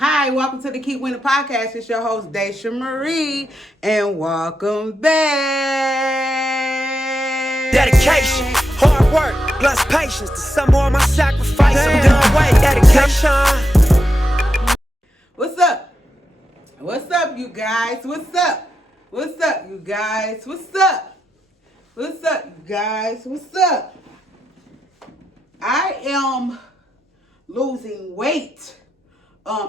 Hi, welcome to the Keep Winning podcast. It's your host, Daisha Marie, and welcome back. Dedication, hard work, plus patience. To some more of my sacrifice, I'm done way. Dedication. What's up? What's up, you guys? What's up? What's up, you guys? What's up? What's up, you guys? What's up? I am losing weight.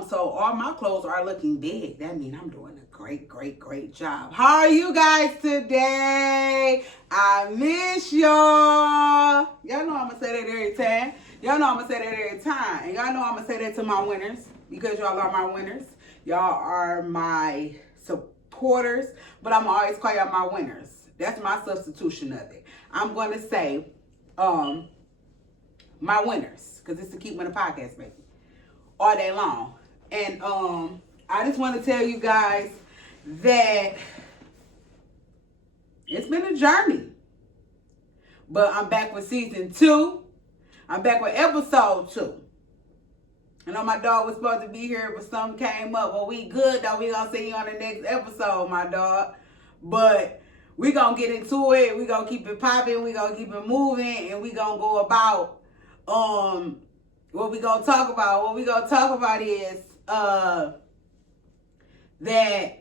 So all my clothes are looking big. That means I'm doing a great job. How are you guys today? I miss y'all. Y'all know I'm gonna say that every time. Y'all know I'm gonna say that every time. And y'all know I'm gonna say that to my winners, because y'all are my winners. Y'all are my supporters, but I'm always call y'all my winners. That's my substitution of it. I'm gonna say my winners, because it's the Keep Winning podcast, baby, all day long. And I just want to tell you guys that it's been a journey, but I'm back with season 2. I'm back with episode 2. I know my dog was supposed to be here, but something came up. Well, we good though. We gonna see you on the next episode, my dog. But we gonna get into it. We gonna keep it popping. We gonna keep it moving, and we gonna go about what we gonna talk about. What we gonna talk about is that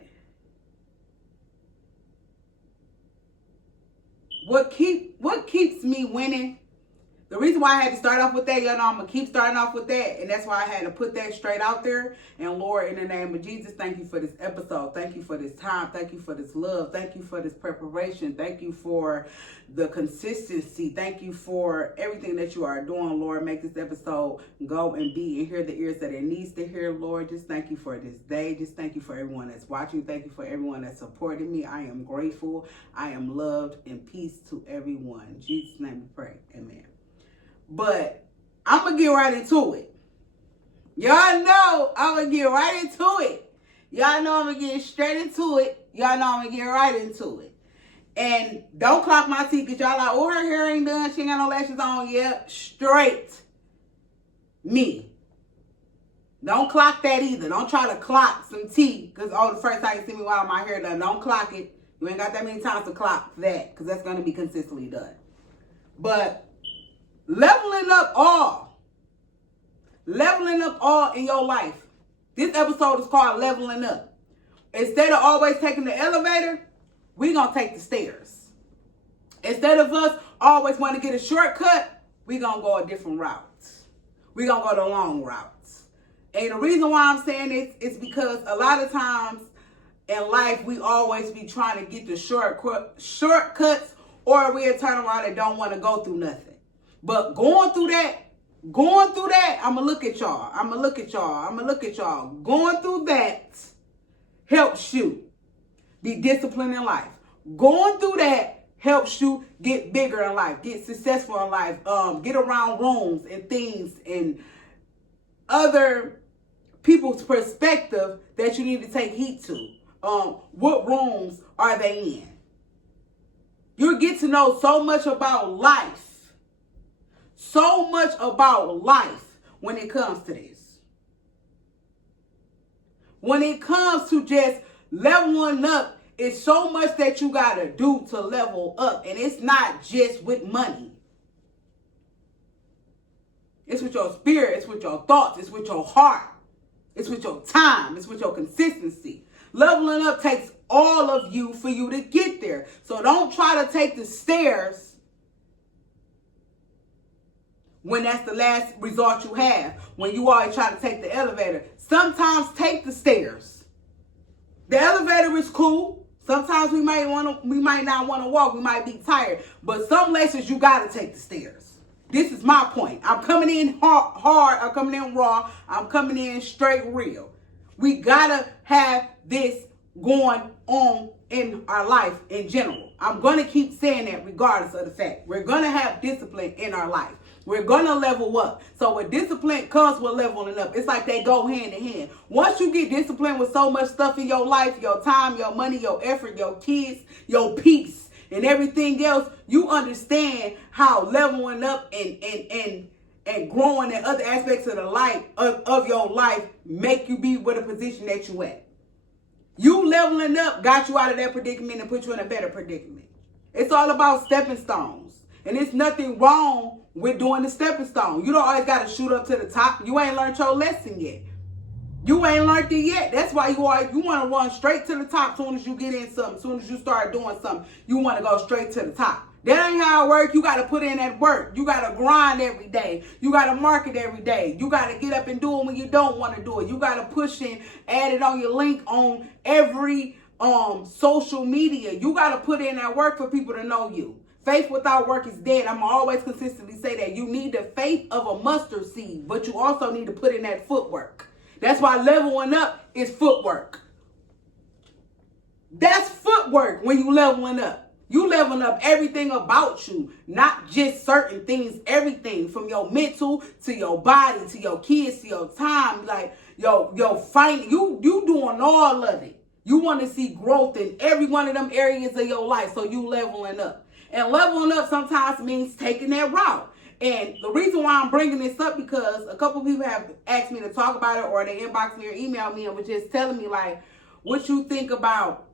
what keeps me winning. The reason why I had to start off with that, y'all know I'm going to keep starting off with that. And that's why I had to put that straight out there. And Lord, in the name of Jesus, thank you for this episode. Thank you for this time. Thank you for this love. Thank you for this preparation. Thank you for the consistency. Thank you for everything that you are doing, Lord. Make this episode go and be and hear the ears that it needs to hear, Lord. Just thank you for this day. Just thank you for everyone that's watching. Thank you for everyone that's supporting me. I am grateful. I am loved, and peace to everyone. In Jesus' name we pray. Amen. But I'm going to get right into it. Y'all know I'm going to get right into it. Y'all know I'm going to get straight into it. Y'all know I'm going to get right into it. And don't clock my teeth, because y'all like, oh, her hair ain't done. She ain't got no lashes on yet. Straight me. Don't clock that either. Don't try to clock some teeth, because, oh, the first time you see me while my hair done. Don't clock it. You ain't got that many times to clock that, because that's going to be consistently done. But leveling up all in your life. This episode is called Leveling Up. Instead of always taking the elevator, we're going to take the stairs. Instead of us always want to get a shortcut, we're going to go a different route. We're going to go the long routes. And the reason why I'm saying this is because a lot of times in life, we always be trying to get the shortcuts, or we'll turn around and don't want to go through nothing. But going through that, I'm going to look at y'all. Going through that helps you be disciplined in life. Going through that helps you get bigger in life, get successful in life, get around rooms and things and other people's perspective that you need to take heed to. What rooms are they in? You'll get to know so much about life. So much about life when it comes to this. When it comes to just leveling up, it's so much that you got to do to level up. And it's not just with money. It's with your spirit. It's with your thoughts. It's with your heart. It's with your time. It's with your consistency. Leveling up takes all of you for you to get there. So don't try to take the stairs when that's the last resort you have, when you always try to take the elevator. Sometimes take the stairs. The elevator is cool. Sometimes we might not want to walk. We might be tired. But some places you got to take the stairs. This is my point. I'm coming in hard. I'm coming in raw. I'm coming in straight real. We got to have this going on in our life in general. I'm going to keep saying that regardless of the fact. We're going to have discipline in our life. We're going to level up. So with discipline comes with leveling up. It's like they go hand in hand. Once you get disciplined with so much stuff in your life, your time, your money, your effort, your kids, your peace, and everything else, you understand how leveling up and and growing in other aspects of the life of your life make you be with a position that you at. You leveling up got you out of that predicament and put you in a better predicament. It's all about stepping stones. And there's nothing wrong with doing the stepping stone. You don't always got to shoot up to the top. You ain't learned your lesson yet. You ain't learned it yet. That's why you want to run straight to the top as soon as you get in something. As soon as you start doing something, you want to go straight to the top. That ain't how it works. You got to put in that work. You got to grind every day. You got to market every day. You got to get up and do it when you don't want to do it. You got to push in, add it on your link on every social media. You got to put in that work for people to know you. Faith without work is dead. I'm always consistently say that. You need the faith of a mustard seed, but you also need to put in that footwork. That's why leveling up is footwork. That's footwork when you leveling up. You leveling up everything about you, not just certain things, everything from your mental to your body, to your kids, to your time, like your fight. You doing all of it. You want to see growth in every one of them areas of your life, so you leveling up. And leveling up sometimes means taking that route. And the reason why I'm bringing this up because a couple people have asked me to talk about it, or they inboxed me or emailed me and was just telling me like, what you think about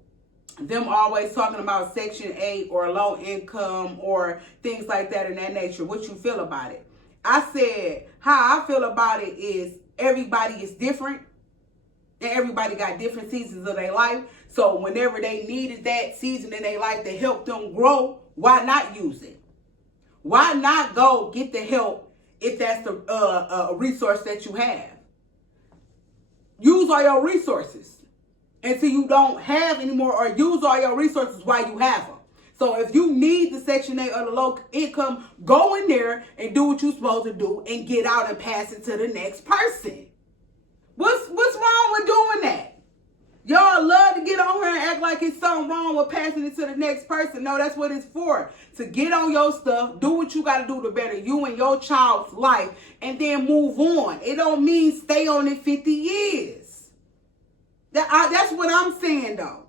them always talking about Section 8 or low income or things like that in that nature. What you feel about it? I said, how I feel about it is everybody is different and everybody got different seasons of their life. So whenever they needed that season in their life to help them grow, why not use it? Why not go get the help if that's the resource that you have? Use all your resources until you don't have anymore, or use all your resources while you have them. So if you need the Section 8 or the low income, go in there and do what you're supposed to do and get out and pass it to the next person. What's wrong with doing that? Y'all love to get on here and act like it's something wrong with passing it to the next person. No, that's what it's for. To get on your stuff, do what you got to do to better you and your child's life, and then move on. It don't mean stay on it 50 years. That's what I'm saying, though.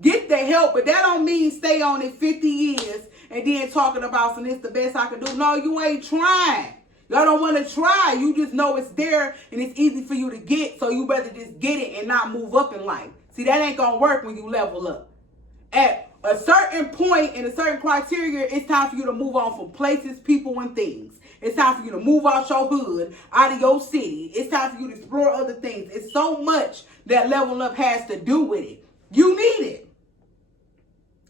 Get the help, but that don't mean stay on it 50 years and then talking about, so this the best I can do. No, you ain't trying. Y'all don't want to try. You just know it's there and it's easy for you to get, so you better just get it and not move up in life. See, that ain't going to work when you level up. At a certain point and a certain criteria, it's time for you to move on from places, people, and things. It's time for you to move out your hood, out of your city. It's time for you to explore other things. It's so much that level up has to do with it. You need it.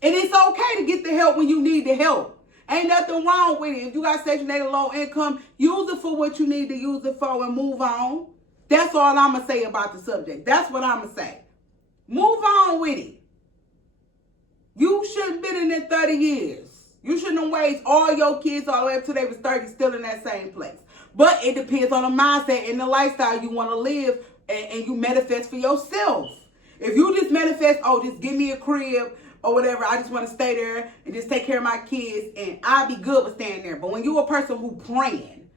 And it's okay to get the help when you need the help. Ain't nothing wrong with it. If you got Section 8 or low income, use it for what you need to use it for and move on. That's all I'm going to say about the subject. That's what I'm going to say. Move on with it. You shouldn't have been in there 30 years. You shouldn't have raised all your kids all the way up till they was 30 still in that same place. But it depends on the mindset and the lifestyle you want to live, and you manifest for yourself. If you just manifest, oh, just give me a crib or whatever, I just want to stay there and just take care of my kids, and I'll be good with staying there. But when you're a person who praying,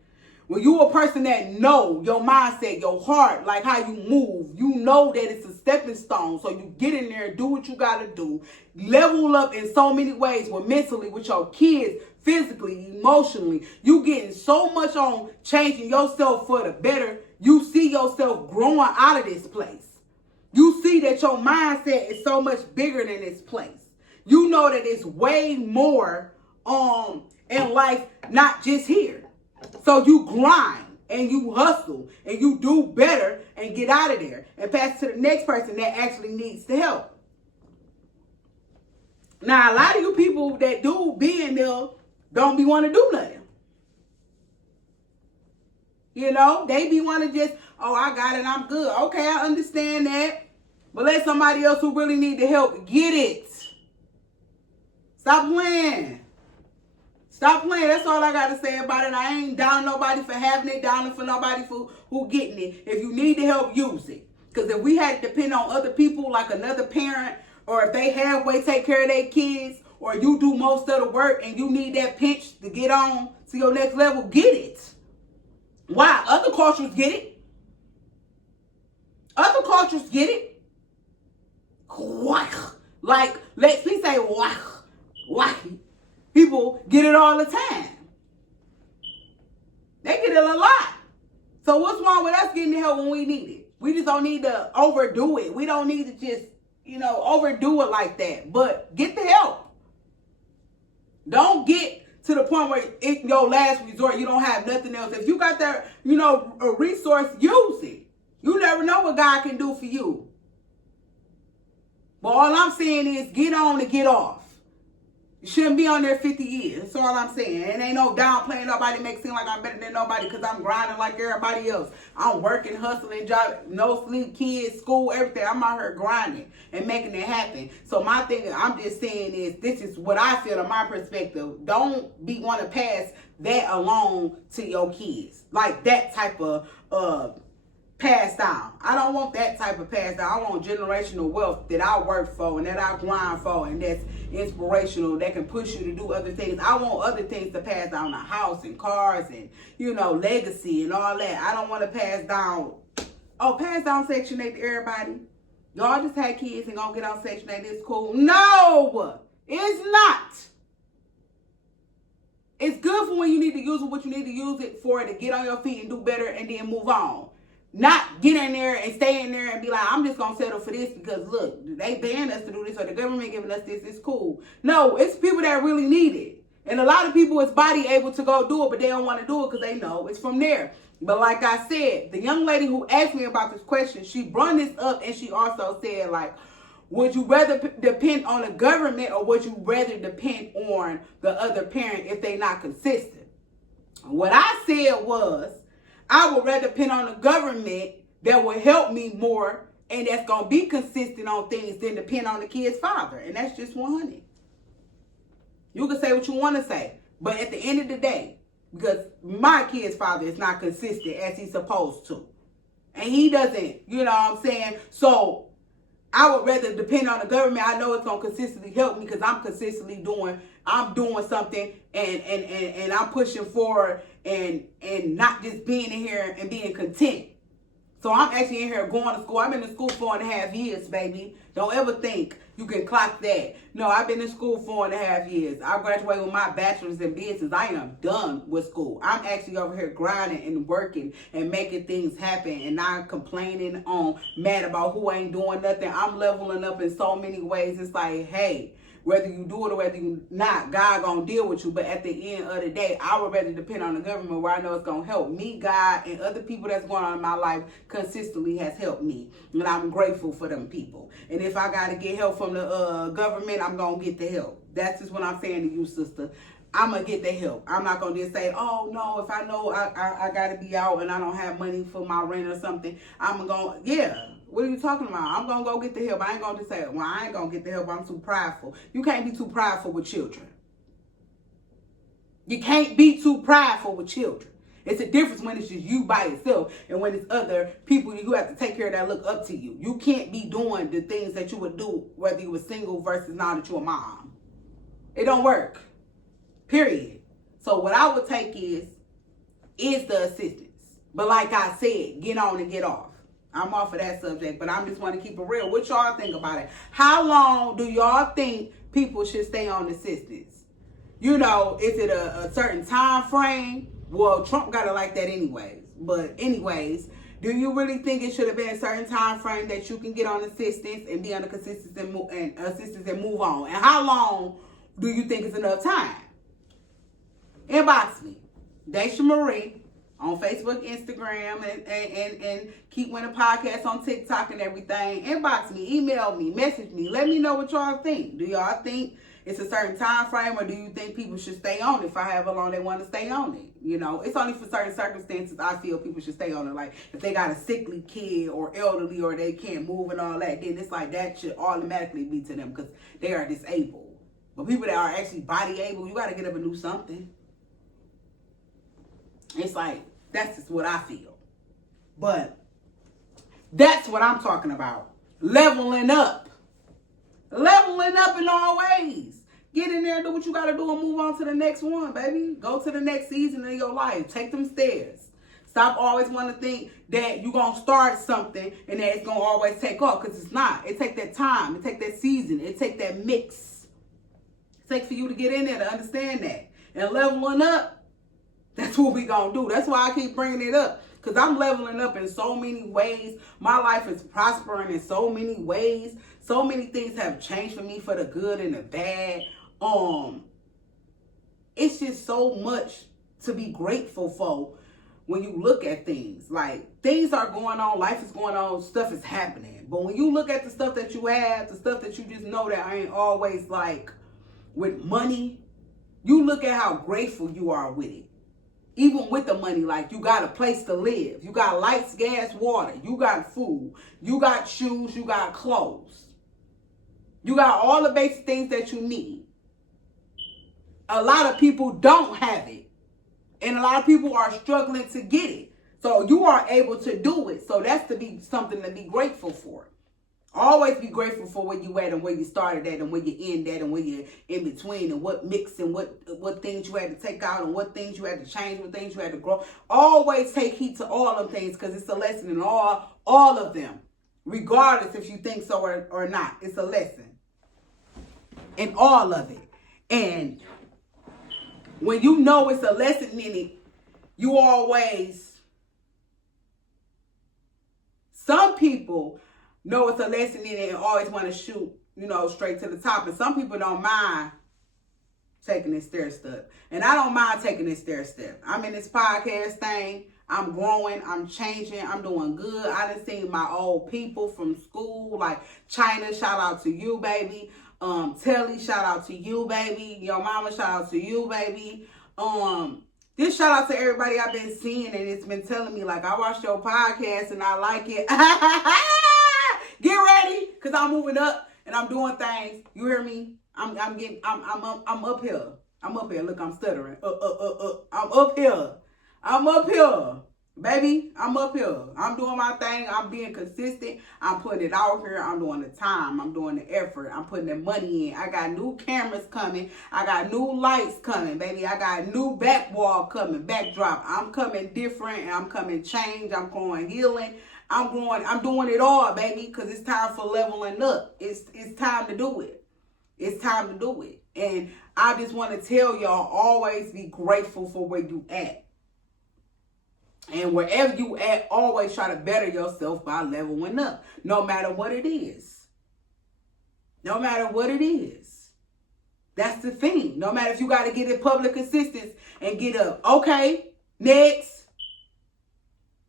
when you're a person that know your mindset, your heart, like how you move, you know that it's a stepping stone. So you get in there, do what you got to do, level up in so many ways, with mentally, with your kids, physically, emotionally. You getting so much on changing yourself for the better. You see yourself growing out of this place. You see that your mindset is so much bigger than this place. You know that it's way more in life, not just here. So you grind and you hustle and you do better and get out of there and pass it to the next person that actually needs the help. Now, a lot of you people that do be in there don't be want to do nothing. You know, they be want to just, oh, I got it, I'm good. Okay, I understand that. But let somebody else who really need the help get it. Stop playing. Stop playing. That's all I got to say about it. I ain't down nobody for having it, down for nobody for who getting it. If you need the help, use it. Because if we had to depend on other people, like another parent, or if they halfway take care of their kids, or you do most of the work and you need that pinch to get on to your next level, get it. Why? Other cultures get it. Other cultures get it. Like, let's say, people get it all the time. They get it a lot. So what's wrong with us getting the help when we need it? We just don't need to overdo it. We don't need to just, overdo it like that. But get the help. Don't get to the point where it's your last resort. You don't have nothing else. If you got that, a resource, use it. You never know what God can do for you. But all I'm saying is get on and get off. You shouldn't be on there 50 years. That's all I'm saying. And ain't no downplaying nobody, make it seem like I'm better than nobody because I'm grinding like everybody else. I'm working, hustling, job, no sleep, kids, school, everything. I'm out here grinding and making it happen. So my thing, I'm just saying is, this is what I feel in my perspective. Don't want to pass that along to your kids. Like that type of pass down. I don't want that type of pass down. I want generational wealth that I work for and that I grind for and that's inspirational, that can push you to do other things. I want other things to pass down, a house and cars and, legacy and all that. I don't want to pass down Section 8 to everybody. Y'all just had kids and gonna get on Section 8. It's cool. No, it's not. It's good for when you need to use it, what you need to use it for, to get on your feet and do better and then move on. Not get in there and stay in there and be like, I'm just going to settle for this because, look, they banned us to do this or the government giving us this. It's cool. No, it's people that really need it. And a lot of people is body able to go do it, but they don't want to do it because they know it's from there. But like I said, the young lady who asked me about this question, she brought this up and she also said, like, would you rather depend on the government or would you rather depend on the other parent if they not consistent? What I said was, I would rather depend on the government that will help me more and that's going to be consistent on things than depend on the kid's father. And that's just 100. You can say what you want to say. But at the end of the day, because my kid's father is not consistent as he's supposed to. And he doesn't, So I would rather depend on the government. I know it's going to consistently help me because I'm consistently doing something and I'm pushing forward and not just being in here and being content. So I'm actually in here going to school. I've been in school 4.5 years, baby. Don't ever think you can clock that. No, I've been in school 4.5 years. I graduated with my bachelor's in business. I am done with school. I'm actually over here grinding and working and making things happen and not complaining mad about who ain't doing nothing. I'm leveling up in so many ways. It's like, hey, whether you do it or whether you not, God gonna deal with you. But at the end of the day, I would rather depend on the government where I know it's gonna help me. God and other people that's going on in my life consistently has helped me. And I'm grateful for them people. And if I gotta get help from the government, I'm gonna get the help. That's just what I'm saying to you, sister. I'm gonna get the help. I'm not gonna just say, oh no, if I know I gotta be out and I don't have money for my rent or something, I'm gonna, yeah. What are you talking about? I'm going to go get the help. I ain't going to just say, well, I ain't going to get the help. I'm too prideful. You can't be too prideful with children. You can't be too prideful with children. It's a difference when it's just you by yourself and when it's other people you have to take care of that look up to you. You can't be doing the things that you would do whether you were single versus now that you're a mom. It don't work. Period. So what I would take is the assistance. But like I said, get on and get off. I'm off of that subject, but I just want to keep it real. What y'all think about it? How long do y'all think people should stay on assistance? Is it a certain time frame? Well, Trump got it like that anyways. But anyways, do you really think it should have been a certain time frame that you can get on assistance and be under assistance and move on? And how long do you think is enough time? Inbox me, Daisha Marie, on Facebook, Instagram, and Keep Winning Podcast on TikTok and everything. Inbox me, email me, message me. Let me know what y'all think. Do y'all think it's a certain time frame or do you think people should stay on it for however long they want to stay on it? It's only for certain circumstances I feel people should stay on it. Like if they got a sickly kid or elderly or they can't move and all that, then it's like that should automatically be to them because they are disabled. But people that are actually body able, you got to get up and do something. It's like, that's just what I feel. But that's what I'm talking about. Leveling up. Leveling up in all ways. Get in there and do what you got to do and move on to the next one, baby. Go to the next season of your life. Take them stairs. Stop always wanting to think that you're going to start something and that it's going to always take off because it's not. It take that time. It take that season. It take that mix. It takes for you to get in there to understand that. And leveling up, That's what we gonna do. That's why I keep bringing it up. Because I'm leveling up in so many ways. My life is prospering in so many ways. So many things have changed for me for the good and the bad. It's just so much to be grateful for when you look at things. Like, things are going on, life is going on, stuff is happening. But when you look at the stuff that you have, the stuff that you just know that ain't always like with money, you look at how grateful you are with it. Even with the money, like, you got a place to live. You got lights, gas, water. You got food. You got shoes. You got clothes. You got all the basic things that you need. A lot of people don't have it. And a lot of people are struggling to get it. So you are able to do it. So that's to be something to be grateful for. Always be grateful for where you at and where you started at and where you end at and where you're in between and what mix and what things you had to take out and what things you had to change, what things you had to grow. Always take heed to all of things because it's a lesson in all of them. Regardless if you think so or not. It's a lesson in all of it. And when you know it's a lesson in it, you always... Some people know it's a lesson in it and always want to shoot, straight to the top. And some people don't mind taking this stair step. And I don't mind taking this stair step. I'm in this podcast thing. I'm growing. I'm changing. I'm doing good. I done seen my old people from school, like China. Shout out to you, baby. Telly, shout out to you, baby. Your mama, shout out to you, baby. This shout out to everybody I've been seeing, and it's been telling me, like, I watched your podcast and I like it. Get ready, because I'm moving up and I'm doing things. You hear me? I'm up here. I'm up here. Look, I'm stuttering. I'm up here. I'm up here. Baby, I'm up here. I'm doing my thing. I'm being consistent. I'm putting it out here. I'm doing the time. I'm doing the effort. I'm putting the money in. I got new cameras coming. I got new lights coming, baby. I got new back wall coming, backdrop. I'm coming different and I'm coming change. I'm going healing. I'm doing it all, baby, because it's time for leveling up. It's time to do it. It's time to do it. And I just want to tell y'all, always be grateful for where you at. And wherever you at, always try to better yourself by leveling up. No matter what it is. No matter what it is. That's the thing. No matter if you got to get in public assistance and get up. Okay, next.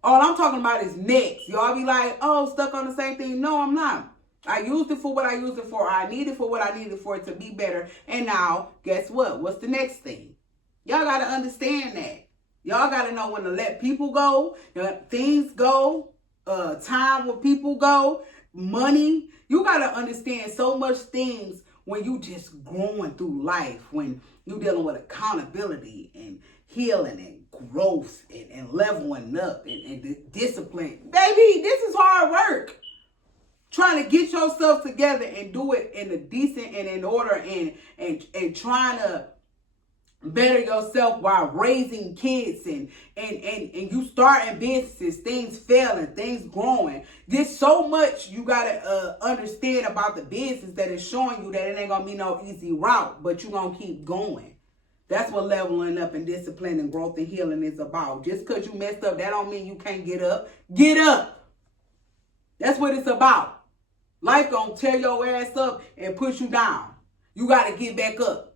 All I'm talking about is next. Y'all be like, oh, stuck on the same thing. No, I'm not. I used it for what I used it for. I need it for what I needed for it to be better. And now, guess what? What's the next thing? Y'all got to understand that. Y'all got to know when to let people go, things go, time when people go, money. You got to understand so much things when you just growing through life, when you dealing with accountability and healing and growth and leveling up and discipline. Baby, this is hard work. Trying to get yourself together and do it in a decent and in order and trying to better yourself while raising kids and you starting businesses, things failing, things growing. There's so much you gotta understand about the business that is showing you that it ain't gonna be no easy route, but you gonna keep going. That's what leveling up and discipline and growth and healing is about. Just because you messed up, that don't mean you can't get up. Get up. That's what it's about. Life gonna tear your ass up and push you down. You gotta get back up.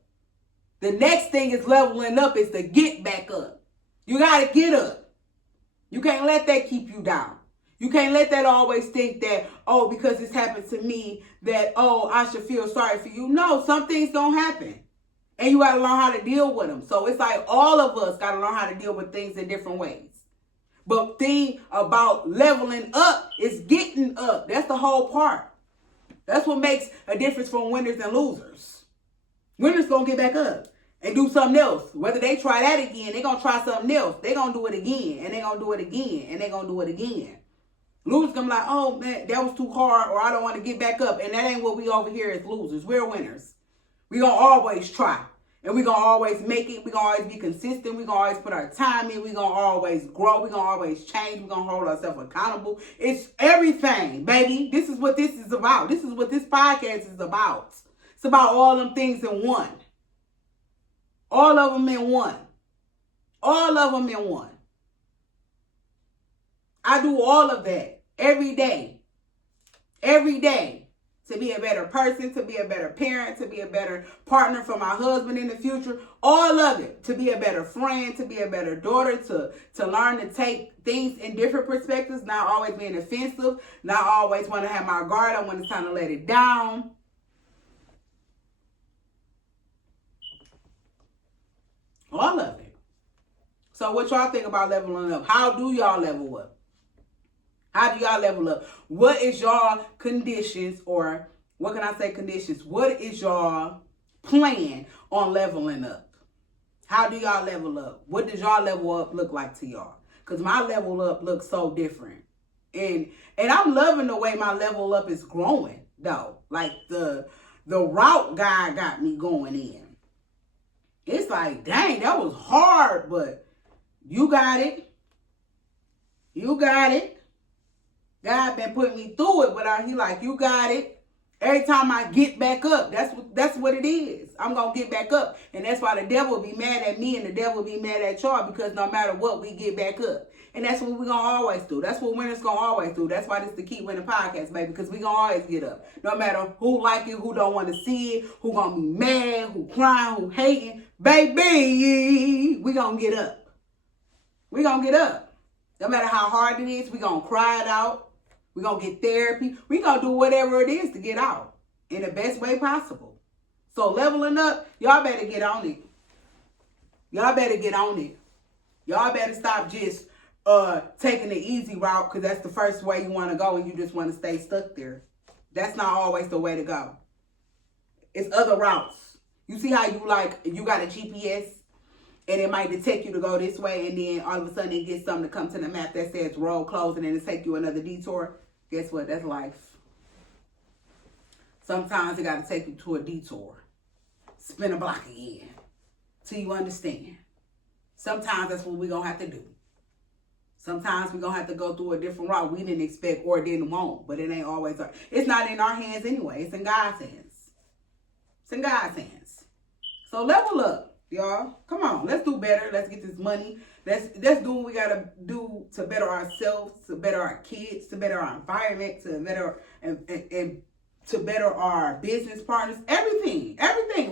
The next thing is leveling up is to get back up. You got to get up. You can't let that keep you down. You can't let that always think that, oh, because this happened to me, that, oh, I should feel sorry for you. No, some things don't happen. And you got to learn how to deal with them. So it's like all of us got to learn how to deal with things in different ways. But the thing about leveling up is getting up. That's the whole part. That's what makes a difference from winners and losers. Winners going to get back up and do something else. Whether they try that again, they're going to try something else. They're going to do it again, and they're going to do it again, and they're going to do it again. Losers going to be like, oh, man, that was too hard, or I don't want to get back up. And that ain't what we over here as losers. We're winners. We're going to always try. And we're going to always make it. We're going to always be consistent. We're going to always put our time in. We're going to always grow. We're going to always change. We're going to hold ourselves accountable. It's everything, baby. This is what this is about. This is what this podcast is about. It's about all them things in one. All of them in one. All of them in one. I do all of that every day. Every day. To be a better person, to be a better parent, to be a better partner for my husband in the future. All of it. To be a better friend, to be a better daughter, to learn to take things in different perspectives, not always being offensive, not always want to have my guard up when it's time to let it down. All of it. So what y'all think about leveling up? How do y'all level up? How do y'all level up? What is y'all conditions, or what can I say conditions? What is y'all plan on leveling up? How do y'all level up? What does y'all level up look like to y'all? Because my level up looks so different. And I'm loving the way my level up is growing, though. Like the route guy got me going in. It's like, dang, that was hard, but you got it. You got it. God been putting me through it, but he like, you got it. Every time I get back up, that's what it is. I'm going to get back up. And that's why the devil be mad at me and the devil be mad at y'all, because no matter what, we get back up. And that's what we're going to always do. That's what winners going to always do. That's why this is the Keep Winning podcast, baby, because we going to always get up. No matter who like it, who don't want to see it, who going to be mad, who crying, who hating, baby, we going to get up. We going to get up. No matter how hard it is, we going to cry it out. We're going to get therapy. We're going to do whatever it is to get out in the best way possible. So leveling up, y'all better get on it. Y'all better get on it. Y'all better stop just taking the easy route, because that's the first way you want to go and you just want to stay stuck there. That's not always the way to go. It's other routes. You see how you got a GPS and it might detect you to go this way, and then all of a sudden it gets something to come to the map that says road closed, and then it take you another detour. Guess what? That's life. Sometimes it got to take you to a detour. Spin a block again till you understand. Sometimes that's what we're going to have to do. Sometimes we're going to have to go through a different route we didn't expect or didn't want, but it ain't always our. It's not in our hands anyway. It's in God's hands. It's in God's hands. So level up, y'all. Come on. Let's do better. Let's get this money. Let's do what we got to do to better ourselves, to better our kids, to better our environment, to better and to better our business partners. Everything.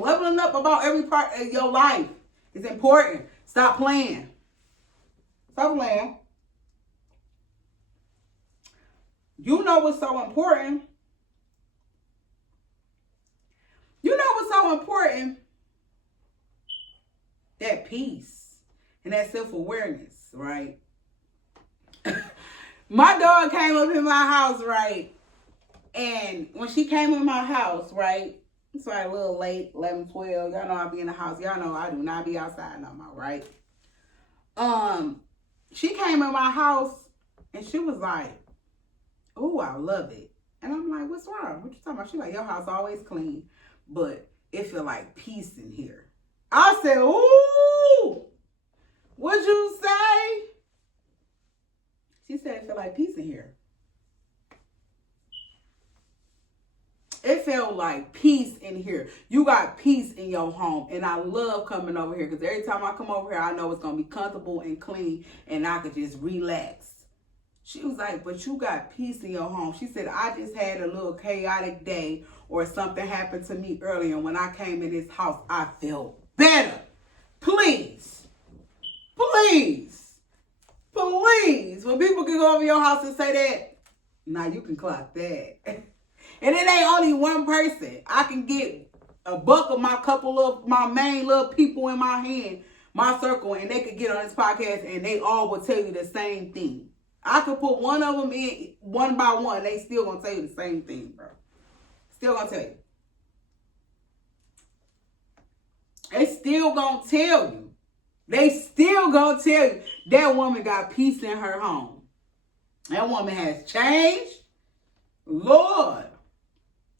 Leveling up about every part of your life is important. Stop playing. Stop playing. You know what's so important? You know what's so important? That peace and that self-awareness, right? My dog came up in my house, right? And when she came in my house, right? It's like a little late, 11, 12. Y'all know I be in the house. Y'all know I do not be outside no more, right? She came in my house and she was like, "Ooh, I love it." And I'm like, "What's wrong? What you talking about?" She's like, "Your house always clean, but it feel like peace in here." I said, "Ooh, what'd you say?" She said, "It feel like peace in here." It felt like peace in here. You got peace in your home. And I love coming over here, because every time I come over here, I know it's going to be comfortable and clean, and I could just relax. She was like, "But you got peace in your home." She said, "I just had a little chaotic day, or something happened to me earlier. And when I came in this house, I felt better." Please. Please. Please. When people can go over your house and say that, now you can clock that. And it ain't only one person. I can get a buck of my main little people in my hand, my circle, and they could get on this podcast and they all will tell you the same thing. I could put one of them in one by one. They still gonna tell you the same thing, bro. Still gonna tell you. They still gonna tell you. They still gonna tell you that woman got peace in her home. That woman has changed. Lord.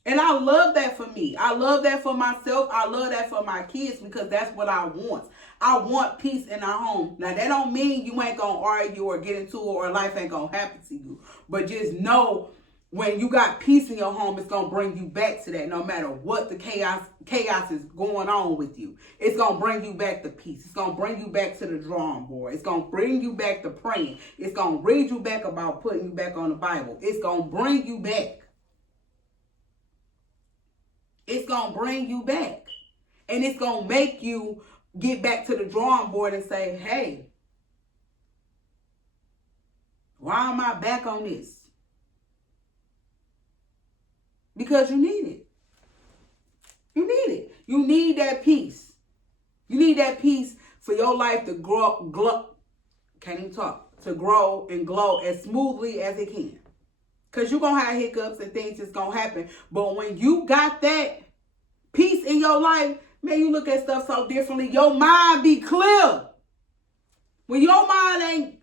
And I love that for me. I love that for myself. I love that for my kids, because that's what I want. I want peace in our home. Now, that don't mean you ain't going to argue or get into it or life ain't going to happen to you. But just know when you got peace in your home, it's going to bring you back to that no matter what the chaos is going on with you. It's going to bring you back to peace. It's going to bring you back to the drawing board. It's going to bring you back to praying. It's going to read you back about putting you back on the Bible. It's going to bring you back. It's going to bring you back. And it's going to make you get back to the drawing board and say, hey, why am I back on this? Because you need it. You need it. You need that peace. You need that peace for your life to to grow and glow as smoothly as it can. Because you're going to have hiccups and things that's going to happen. But when you got that peace in your life, man, you look at stuff so differently. Your mind be clear. When your mind ain't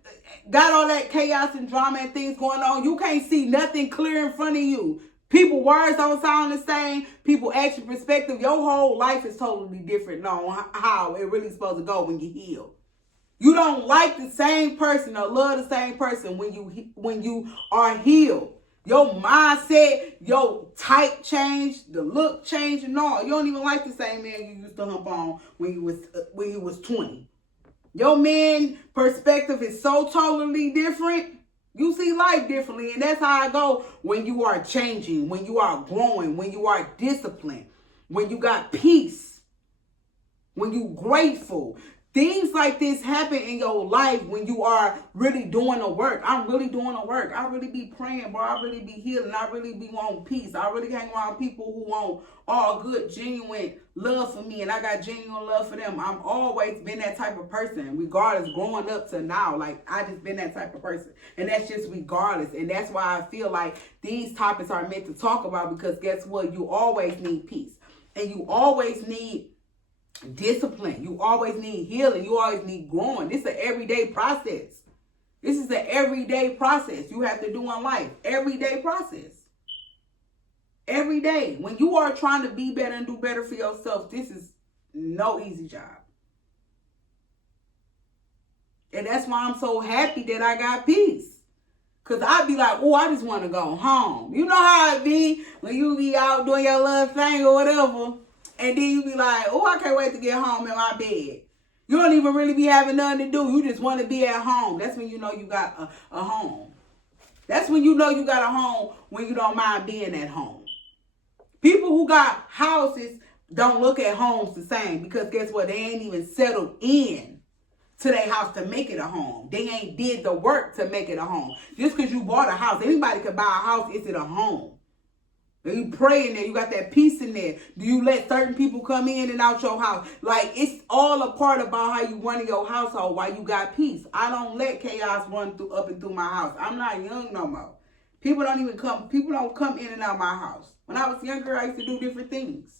got all that chaos and drama and things going on, you can't see nothing clear in front of you. People words don't sound the same. People action perspective. Your whole life is totally different on how it really supposed to go when you heal. You don't like the same person or love the same person when you are healed. Your mindset, your type changed, the look changed and all. You don't even like the same man you used to hump on when you was 20. Your man perspective is so totally different. You see life differently, and that's how I go when you are changing, when you are growing, when you are disciplined, when you got peace, when you grateful. Things like this happen in your life when you are really doing the work. I'm really doing the work. I really be praying, bro. I really be healing. I really be wanting peace. I really hang around people who want all good, genuine love for me, and I got genuine love for them. I've always been that type of person, regardless, growing up to now. Like, I just been that type of person, and that's just regardless. And that's why I feel like these topics are meant to talk about, because guess what? You always need peace, and you always need discipline. You always need healing. You always need growing. This is an everyday process. This is an everyday process you have to do in life. Everyday process. Every day. When you are trying to be better and do better for yourself, this is no easy job. And that's why I'm so happy that I got peace. Because I'd be like, oh, I just want to go home. You know how it be when you be out doing your little thing or whatever. And then you be like, oh, I can't wait to get home in my bed. You don't even really be having nothing to do. You just want to be at home. That's when you know you got a home. That's when you know you got a home, when you don't mind being at home. People who got houses don't look at homes the same, because guess what? They ain't even settled in to their house to make it a home. They ain't did the work to make it a home. Just because you bought a house, anybody can buy a house. Is it a home? You pray in there. You got that peace in there. Do you let certain people come in and out your house? Like, it's all a part about how you run your household while you got peace. I don't let chaos run up and through my house. I'm not young no more. People don't come in and out my house. When I was younger, I used to do different things.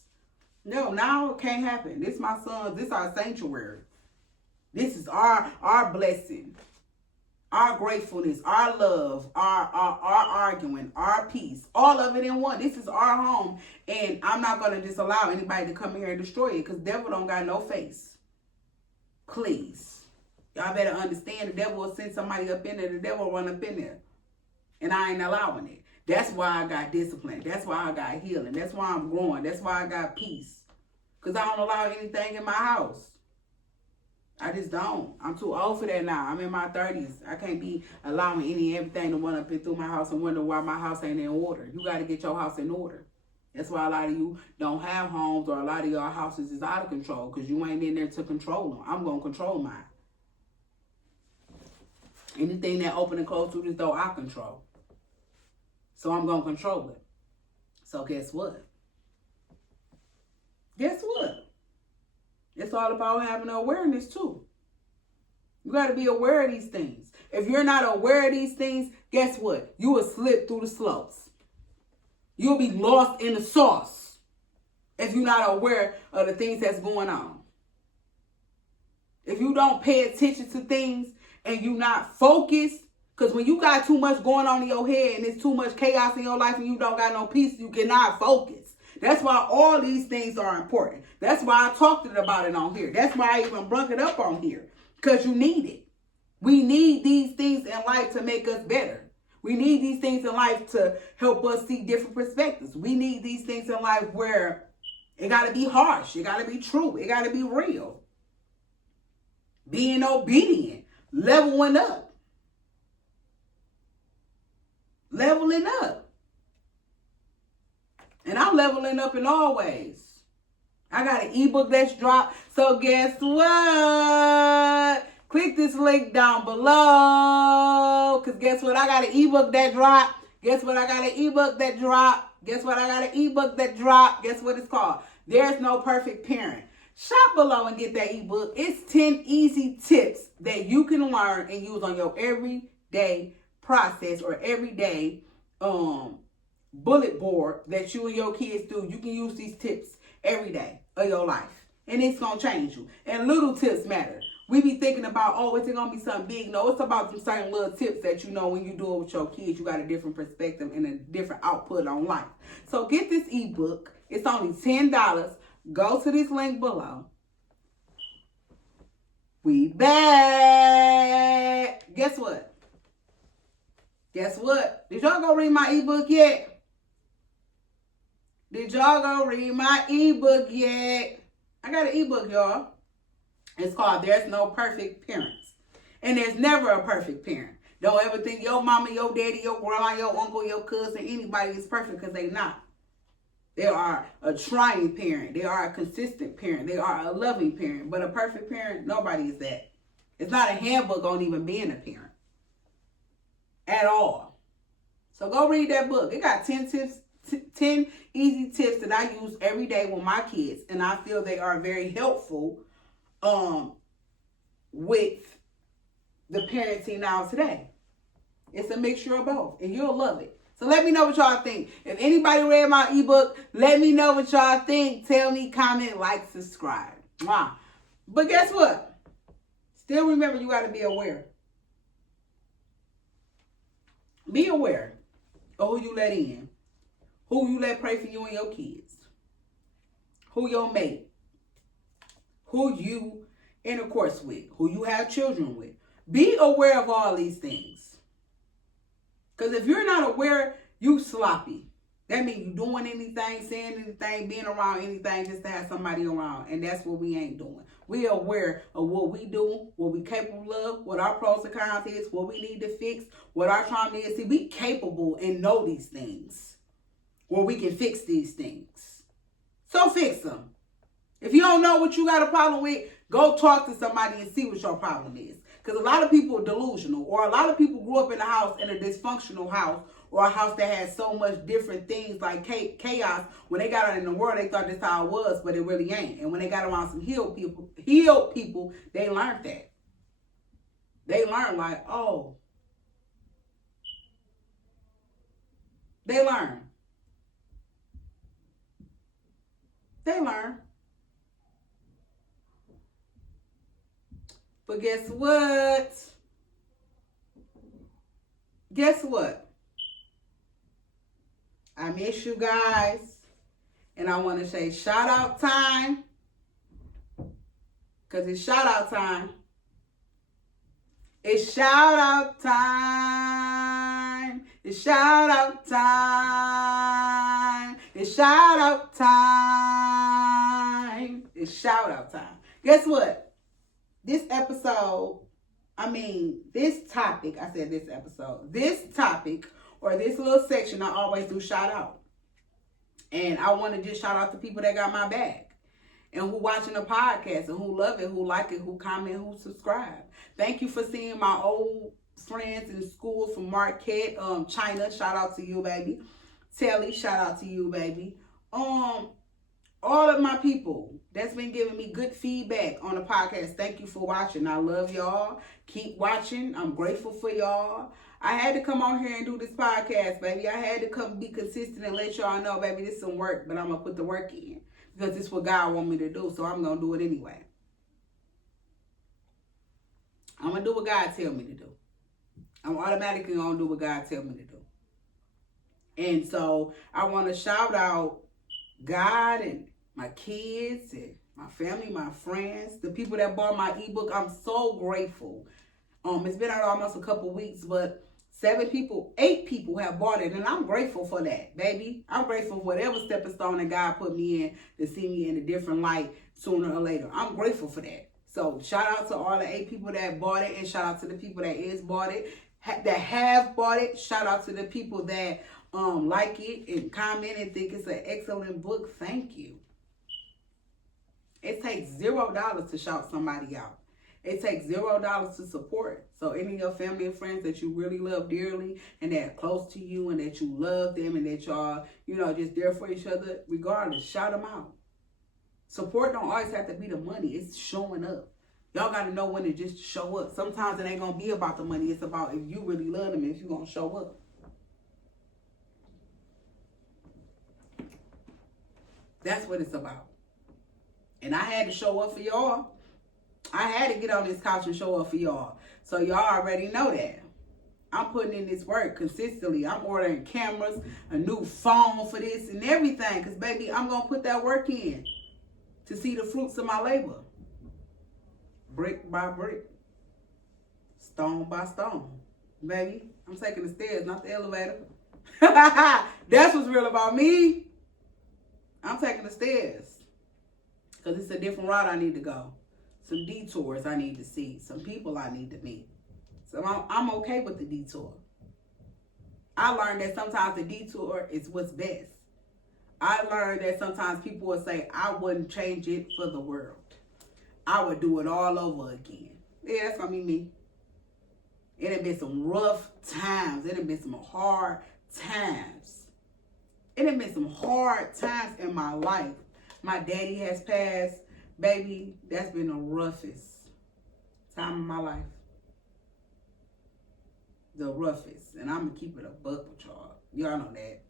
No, now it can't happen. This is my son. This is our sanctuary. This is our blessing. Our gratefulness, our love, our arguing, our peace, all of it in one. This is our home, and I'm not going to just allow anybody to come here and destroy it, because the devil don't got no face. Please. Y'all better understand, the devil will send somebody up in there. The devil will run up in there, and I ain't allowing it. That's why I got discipline. That's why I got healing. That's why I'm growing. That's why I got peace, because I don't allow anything in my house. I just don't. I'm too old for that now. I'm in my 30s. I can't be allowing everything to run up and through my house and wonder why my house ain't in order. You got to get your house in order. That's why a lot of you don't have homes, or a lot of your houses is out of control, because you ain't in there to control them. I'm going to control mine. Anything that open and close through this door, I control. So I'm going to control it. So guess what? Guess what? It's all about having awareness too. You got to be aware of these things. If you're not aware of these things, guess what? You will slip through the slopes. You'll be lost in the sauce if you're not aware of the things that's going on. If you don't pay attention to things and you're not focused, because when you got too much going on in your head and there's too much chaos in your life and you don't got no peace, you cannot focus. That's why all these things are important. That's why I talked about it on here. That's why I even brought it up on here. Because you need it. We need these things in life to make us better. We need these things in life to help us see different perspectives. We need these things in life where it got to be harsh. It got to be true. It got to be real. Being obedient. Leveling up. Leveling up. And I'm leveling up in all ways. I got an ebook that's dropped. So guess what? Click this link down below. Because guess what? I got an ebook that dropped. Guess what? I got an ebook that dropped. Guess what? I got an ebook that dropped. Guess what it's called? There's No Perfect Parent. Shop below and get that ebook. It's 10 easy tips that you can learn and use on your everyday process or everyday bullet board that you and your kids do. You can use these tips every day of your life. And it's going to change you. And little tips matter. We be thinking about, oh, it's going to be something big. No, it's about some certain little tips that you know when you do it with your kids, you got a different perspective and a different output on life. So get this ebook. It's only $10. Go to this link below. We back. Guess what? Guess what? Did y'all go read my ebook yet? Did y'all go read my ebook yet? I got an ebook, y'all. It's called There's No Perfect Parents. And there's never a perfect parent. Don't ever think your mama, your daddy, your grandma, your uncle, your cousin, anybody is perfect, because they not. They are a trying parent. They are a consistent parent. They are a loving parent. But a perfect parent, nobody is that. It's not a handbook on even being a parent. At all. So go read that book. It got 10 tips, 10 easy tips that I use every day with my kids. And I feel they are very helpful with the parenting now today. It's a mixture of both. And you'll love it. So let me know what y'all think. If anybody read my ebook, let me know what y'all think. Tell me, comment, like, subscribe. Wow. But guess what? Still remember, you got to be aware. Be aware of who you let in. Who you let pray for you and your kids. Who your mate. Who you intercourse with. Who you have children with. Be aware of all these things. Because if you're not aware, you sloppy. That means you doing anything, saying anything, being around anything just to have somebody around. And that's what we ain't doing. We are aware of what we do, what we capable of, what our pros and cons is, what we need to fix, what our trauma is. See, we capable and know these things. Or we can fix these things. So fix them. If you don't know what you got a problem with, go talk to somebody and see what your problem is. Because a lot of people are delusional, or a lot of people grew up in a house, in a dysfunctional house, or a house that had so much different things like chaos. When they got out in the world, they thought that's how it was, but it really ain't. And when they got around some healed people, they learned that. They learned like, oh. They learn. They learn. But guess what? Guess what? I miss you guys. And I want to say shout out time. Because it's shout out time. It's shout out time. It's shout out time. It's shout out time. It's shout out time. Guess what? This episode, this topic or this little section, I always do shout out. And I want to just shout out to people that got my back and who watching the podcast and who love it, who like it, who comment, who subscribe. Thank you for seeing my old friends in school from Marquette, China. Shout out to you, baby. Telly, shout out to you, baby. All of my people that's been giving me good feedback on the podcast, thank you for watching. I love y'all. Keep watching. I'm grateful for y'all. I had to come on here and do this podcast, baby. I had to come be consistent and let y'all know, baby, this is some work, but I'm going to put the work in because this is what God want me to do, so I'm going to do it anyway. I'm going to do what God tell me to do. I'm automatically going to do what God tell me to do. And so I want to shout out God and my kids and my family, my friends, the people that bought my ebook. I'm so grateful. It's been out almost a couple weeks, but 8 people have bought it, and I'm grateful for that, baby. I'm grateful for whatever stepping stone that God put me in to see me in a different light sooner or later. I'm grateful for that. So shout out to all the 8 people that bought it, and shout out to the people that is bought it, that have bought it. Shout out to the people that like it and comment and think it's an excellent book. Thank you. It takes $0 to shout somebody out. It takes $0 to support. So any of your family and friends that you really love dearly and that are close to you and that you love them and that y'all, just there for each other, regardless, shout them out. Support don't always have to be the money. It's showing up. Y'all got to know when to just show up. Sometimes it ain't going to be about the money. It's about if you really love them and if you're going to show up. That's what it's about. And I had to show up for y'all. I had to get on this couch and show up for y'all. So y'all already know that. I'm putting in this work consistently. I'm ordering cameras, a new phone for this and everything. Because, baby, I'm going to put that work in to see the fruits of my labor. Brick by brick. Stone by stone. Baby, I'm taking the stairs, not the elevator. That's what's real about me. I'm taking the stairs. Because it's a different route I need to go. Some detours I need to see. Some people I need to meet. So I'm okay with the detour. I learned that sometimes the detour is what's best. I learned that sometimes people will say, I wouldn't change it for the world. I would do it all over again. Yeah, that's going to be me. It had been some rough times. It had been some hard times. It had been some hard times in my life. My daddy has passed. Baby, that's been the roughest time of my life. The roughest. And I'm going to keep it a buck with y'all. Y'all know that.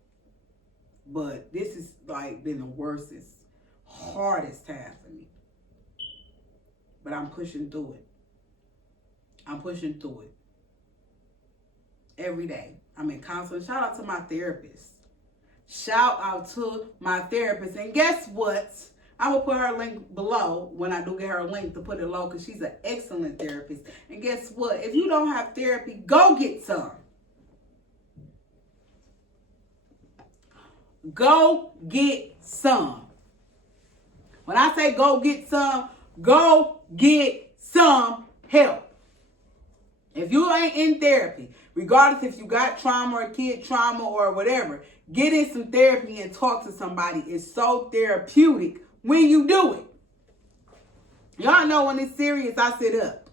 But this is like been the worstest, hardest time for me. But I'm pushing through it. I'm pushing through it. Every day. I'm in counseling. Shout out to my therapist. Shout out to my therapist. And guess what? I will put her link below when I do get her a link to put it low because she's an excellent therapist. And guess what? If you don't have therapy, go get some. Go get some. When I say go get some help. If you ain't in therapy, regardless if you got trauma or kid trauma or whatever, get in some therapy and talk to somebody. It's so therapeutic when you do it. Y'all know when it's serious, I sit up.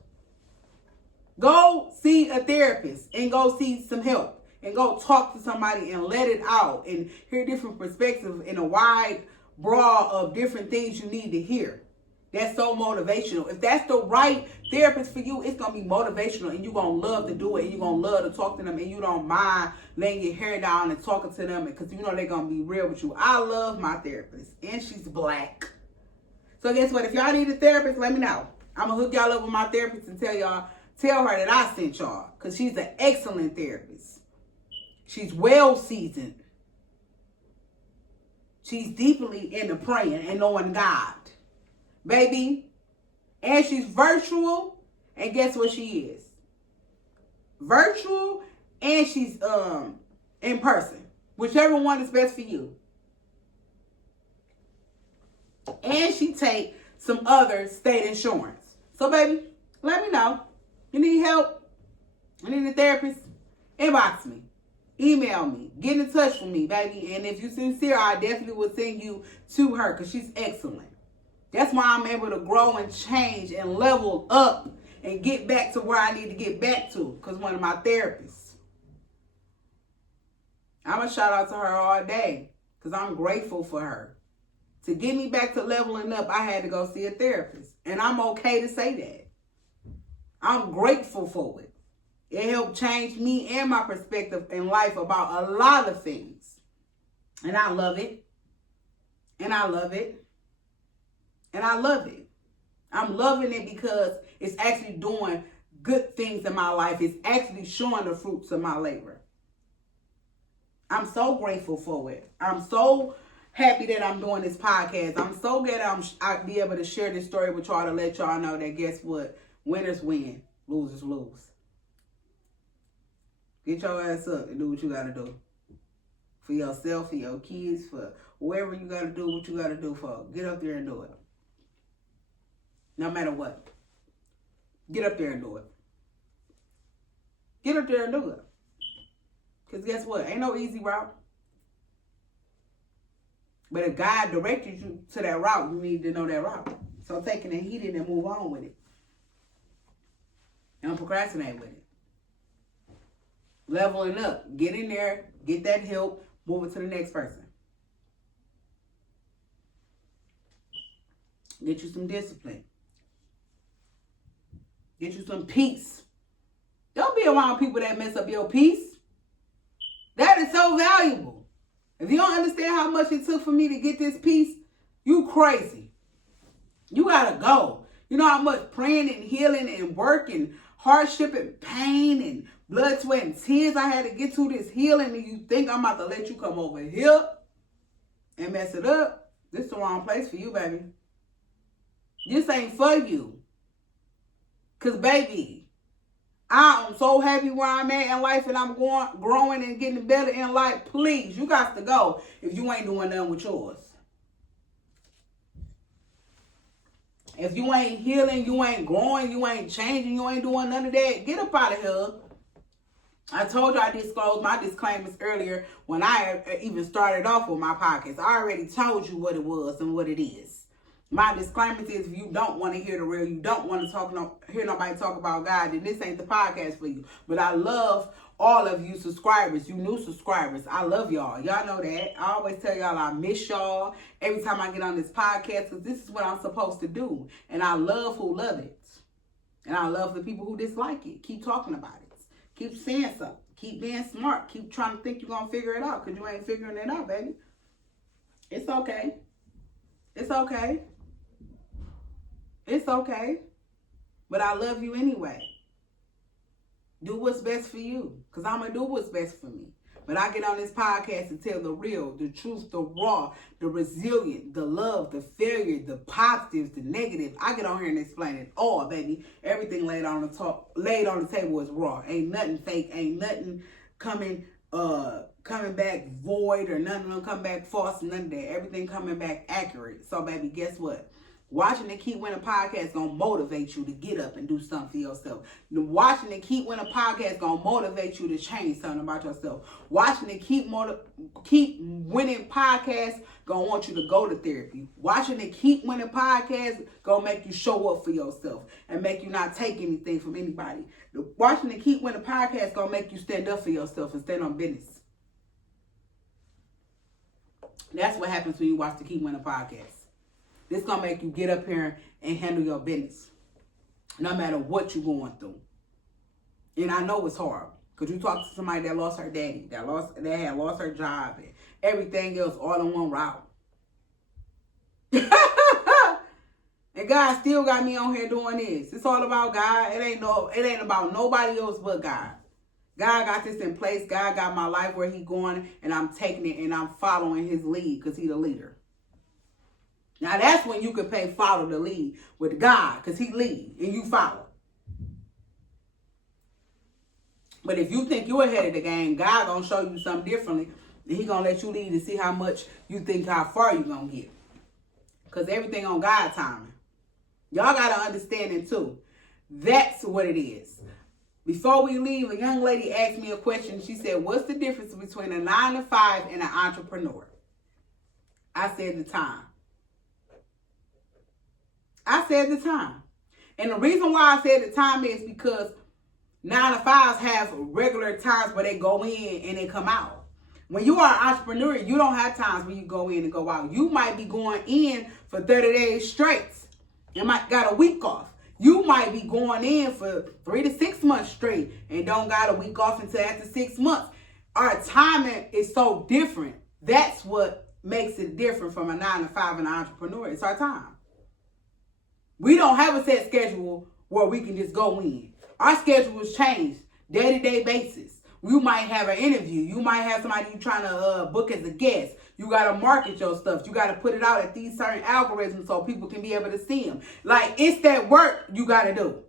Go see a therapist and go see some help. And go talk to somebody and let it out. And hear different perspectives in a wide broad of different things you need to hear. That's so motivational. If that's the right therapist for you, it's going to be motivational. And you're going to love to do it. And you're going to love to talk to them. And you don't mind laying your hair down and talking to them. Because you know they're going to be real with you. I love my therapist. And she's black. So guess what? If y'all need a therapist, let me know. I'm going to hook y'all up with my therapist and tell her that I sent y'all. Because she's an excellent therapist. She's well seasoned. She's deeply into praying and knowing God. Baby. And she's virtual. And guess what she is? Virtual and she's in person. Whichever one is best for you. And she take some other state insurance. So baby, let me know. You need help? You need a therapist? Inbox me. Email me. Get in touch with me, baby. And if you're sincere, I definitely will send you to her because she's excellent. That's why I'm able to grow and change and level up and get back to where I need to get back to because one of my therapists. I'm going to shout out to her all day because I'm grateful for her. To get me back to leveling up, I had to go see a therapist. And I'm okay to say that. I'm grateful for it. It helped change me and my perspective in life about a lot of things. And I love it. And I love it. And I love it. I'm loving it because it's actually doing good things in my life. It's actually showing the fruits of my labor. I'm so grateful for it. I'm so happy that I'm doing this podcast. I'm so glad I'll be able to share this story with y'all to let y'all know that guess what? Winners win, losers lose. Get your ass up and do what you got to do. For yourself, for your kids, for whoever you got to do what you got to do for. Get up there and do it. No matter what. Get up there and do it. Get up there and do it. Because guess what? Ain't no easy route. But if God directed you to that route, you need to know that route. So take it and heat it and move on with it. Don't procrastinate with it. Leveling up. Get in there. Get that help. Move it to the next person. Get you some discipline. Get you some peace. Don't be around people that mess up your peace. That is so valuable. If you don't understand how much it took for me to get this peace, you crazy. You gotta go. You know how much praying and healing and work and hardship and pain and blood, sweat, and tears I had to get to this healing, and you think I'm about to let you come over here and mess it up? This is the wrong place for you, baby. This ain't for you. Because, baby, I am so happy where I'm at in life, and I'm growing and getting better in life. Please, you got to go if you ain't doing nothing with yours. If you ain't healing, you ain't growing, you ain't changing, you ain't doing none of that, get up out of here. I told you I disclosed my disclaimers earlier when I even started off with my podcast. I already told you what it was and what it is. My disclaimers is if you don't want to hear the real, you don't want to hear nobody talk about God, then this ain't the podcast for you. But I love all of you subscribers, you new subscribers. I love y'all. Y'all know that. I always tell y'all I miss y'all every time I get on this podcast because this is what I'm supposed to do. And I love who love it. And I love the people who dislike it. Keep talking about it. Keep saying something. Keep being smart. Keep trying to think you're going to figure it out because you ain't figuring it out, baby. It's okay. It's okay. It's okay. But I love you anyway. Do what's best for you because I'm going to do what's best for me. But I get on this podcast to tell the real, the truth, the raw, the resilient, the love, the failure, the positives, the negative. I get on here and explain it all, baby. Everything laid on the table is raw. Ain't nothing fake. Ain't nothing coming back void or none of them come back false. None of that. Everything coming back accurate. So, baby, guess what? Watching the Keep Winning podcast gonna motivate you to get up and do something for yourself. Watching the Keep Winning podcast gonna motivate you to change something about yourself. Watching the Keep Winning podcast gonna want you to go to therapy. Watching the Keep Winning podcast gonna make you show up for yourself and make you not take anything from anybody. Watching the Keep Winning podcast gonna make you stand up for yourself and stand on business. That's what happens when you watch the Keep Winning podcast. This going to make you get up here and handle your business. No matter what you're going through. And I know it's hard. Because you talk to somebody that lost her daddy. That had lost her job. And everything else all in one route. And God still got me on here doing this. It's all about God. It ain't about nobody else but God. God got this in place. God got my life where He going. And I'm taking it and I'm following His lead. Because He the leader. Now that's when you can follow the lead with God because He lead and you follow. But if you think you're ahead of the game, God gonna show you something differently. Then He gonna let you lead to see how much you think how far you gonna get. Because everything on God's timing. Y'all gotta understand it too. That's what it is. Before we leave, a young lady asked me a question. She said, what's the difference between a 9-to-5 and an entrepreneur? I said the time. I said the time. And the reason why I said the time is because 9-to-5s have regular times where they go in and they come out. When you are an entrepreneur, you don't have times when you go in and go out. You might be going in for 30 days straight. You might got a week off. You might be going in for 3 to 6 months straight and don't got a week off until after 6 months. Our timing is so different. That's what makes it different from a 9-to-5 and an entrepreneur. It's our time. We don't have a set schedule where we can just go in. Our schedules change day-to-day basis. You might have an interview. You might have somebody you trying to book as a guest. You got to market your stuff. You got to put it out at these certain algorithms so people can be able to see them. Like, it's that work you got to do.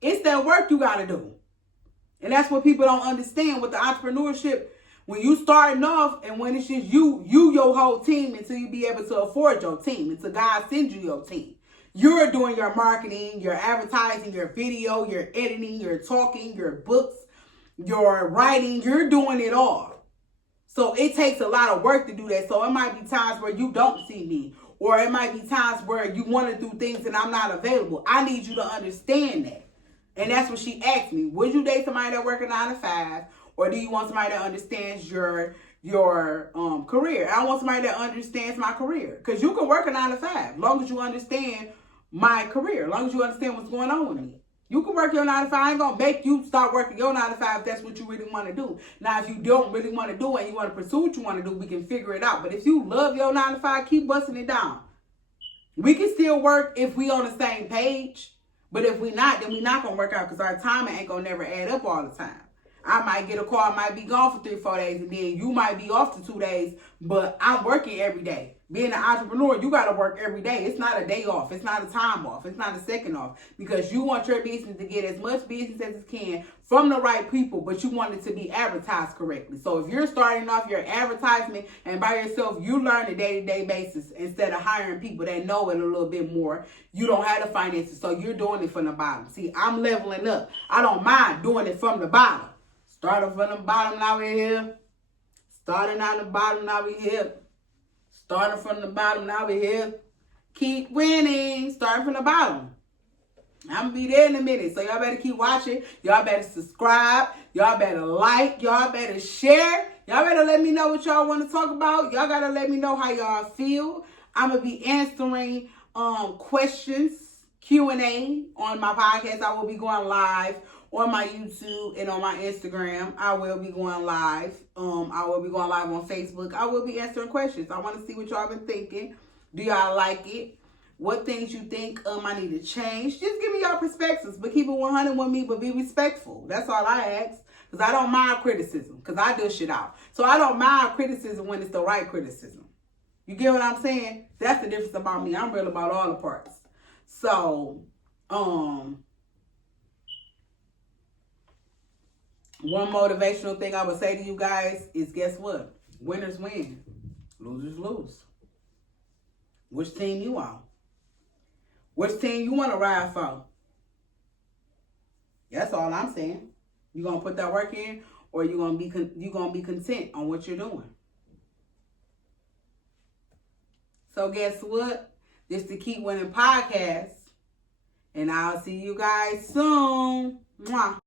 It's that work you got to do. And that's what people don't understand with the entrepreneurship. When you starting off and when it's just you your whole team until you be able to afford your team, until God sends you your team. You're doing your marketing, your advertising, your video, your editing, your talking, your books, your writing. You're doing it all. So it takes a lot of work to do that. So it might be times where you don't see me. Or it might be times where you want to do things and I'm not available. I need you to understand that. And that's what she asked me. Would you date somebody that works a 9 to 5? Or do you want somebody that understands your career? I want somebody that understands my career. Because you can work a 9 to 5 as long as you understand my career. As long as you understand what's going on with me. You can work your 9 to 5. I ain't going to make you start working your 9 to 5 if that's what you really want to do. Now, if you don't really want to do it and you want to pursue what you want to do, we can figure it out. But if you love your 9 to 5, keep busting it down. We can still work if we on the same page. But if we not, then we not going to work out because our timing ain't going to never add up all the time. I might get a call, I might be gone for 3-4 days, and then you might be off for 2 days, but I'm working every day. Being an entrepreneur, you got to work every day. It's not a day off. It's not a time off. It's not a second off. Because you want your business to get as much business as it can from the right people, but you want it to be advertised correctly. So if you're starting off your advertisement and by yourself, you learn a day-to-day basis instead of hiring people that know it a little bit more. You don't have the finances, so you're doing it from the bottom. See, I'm leveling up. I don't mind doing it from the bottom. Starting from the bottom, now we're here. Starting out the bottom, now we're here. Starting from the bottom, now we're here. Keep winning. Starting from the bottom. I'm going to be there in a minute. So y'all better keep watching. Y'all better subscribe. Y'all better like. Y'all better share. Y'all better let me know what y'all want to talk about. Y'all got to let me know how y'all feel. I'm going to be answering questions, Q&A on my podcast. I will be going live on my YouTube and on my Instagram. I will be going live. I will be going live on Facebook. I will be answering questions. I want to see what y'all been thinking. Do y'all like it? What things you think I need to change? Just give me your perspectives, but keep it 100 with me, but be respectful. That's all I ask. Because I don't mind criticism, because I do shit out. So I don't mind criticism when it's the right criticism. You get what I'm saying? That's the difference about me. I'm real about all the parts. So, one motivational thing I would say to you guys is, guess what? Winners win. Losers lose. Which team you on? Which team you want to ride for? That's all I'm saying. You gonna put that work in, or you gonna be content on what you're doing. So guess what? This is the Keep Winning podcast, and I'll see you guys soon. Mwah.